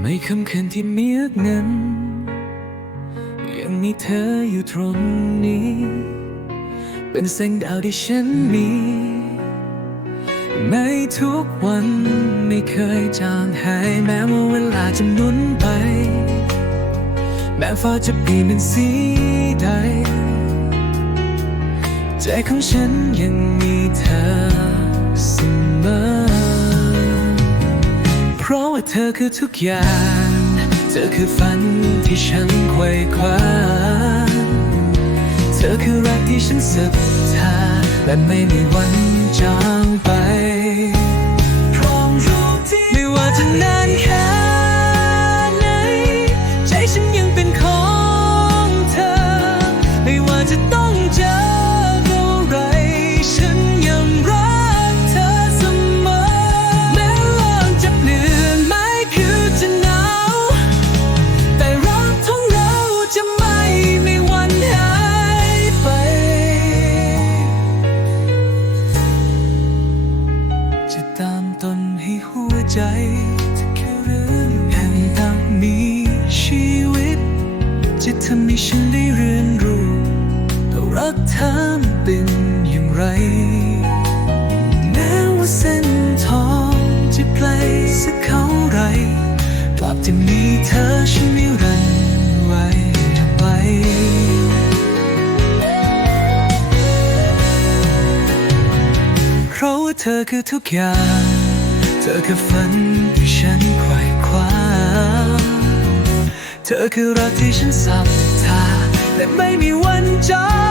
ไม่คำคืนที่เมีเงินยังมีเธออยู่ตรงนี้ เป็นแสงดาวที่ฉันมี ในทุกวันไม่เคยจางหายแม้ว่าเวลาจะหมุนไป แม้ฟ้าจะเปลี่ยนเป็นสีใด ใจของฉันยังมีเธอเสมอ เพราะว่าเธอคือทุกอย่าง เธอคือฝันที่ฉันไขว่คว้า เธอคือรักที่ฉันศรัทธาและไม่มีวันจางไปพร้อมรู้ที่ไม่ว่าจะนานแค่ จะตามตนให้หัวใจแค่เรื่องแห่งต้องมีชีวิต จะทำให้ฉันได้เรียนรู้ว่ารักเธอเป็นอย่างไร แม้ว่าเส้นทางจะไกลสักเท่าไรกลับจะมีเธอฉันไม่ เพราะว่าเธอคือทุกอย่าง เธอคือฝันที่ฉันไขว่คว้า เธอคือรักที่ฉันศรัทธาและไม่มีวันจาง